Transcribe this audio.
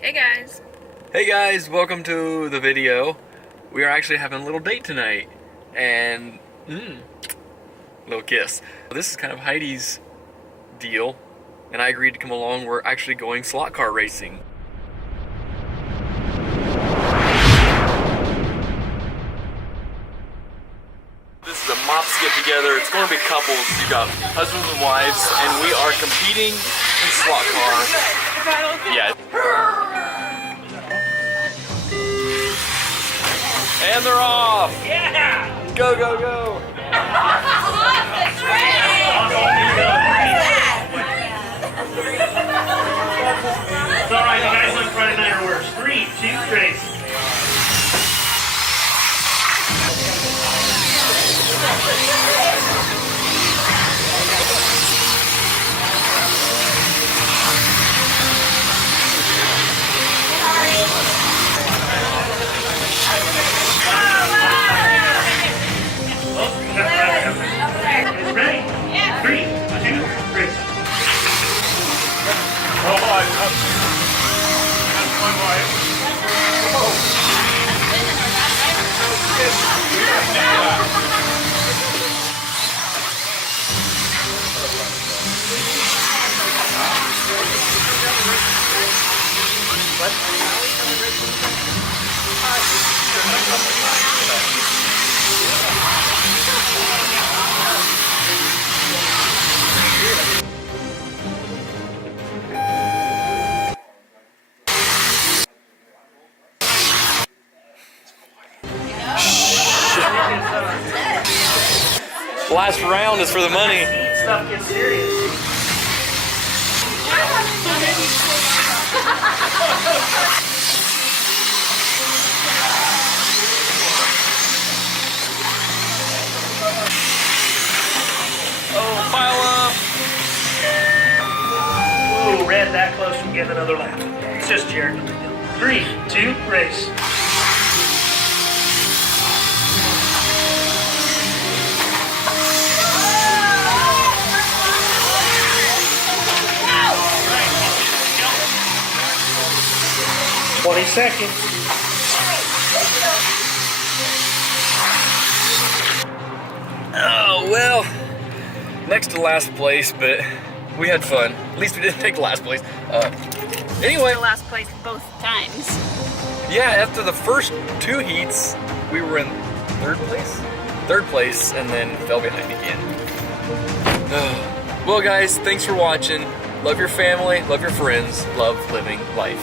Hey guys. Hey guys, welcome to the video. We are actually having a little date tonight, and little kiss. This is kind of Heidi's deal, and I agreed to come along. We're actually going slot car racing. This is a MOPS get together. It's going to be couples. You got husbands and wives, and we are competing in slot car. Yeah. And they're off! Yeah! Go, go, go! It's alright, you guys look Friday night or worse. 3, 2, race. Ready? 3, 2, race. Oh, that's my wife. Last round is for the money. Stuff gets serious. Oh, pile up. Ooh, red that close from getting another lap. It's just Jared. 3, 2, race. Seconds. Oh, well, next to last place, but we had fun. At least we didn't take last place. Anyway. Last place both times. Yeah, after the first 2 heats, we were in third place, and then fell behind again. Well, guys, thanks for watching. Love your family, love your friends, love living life.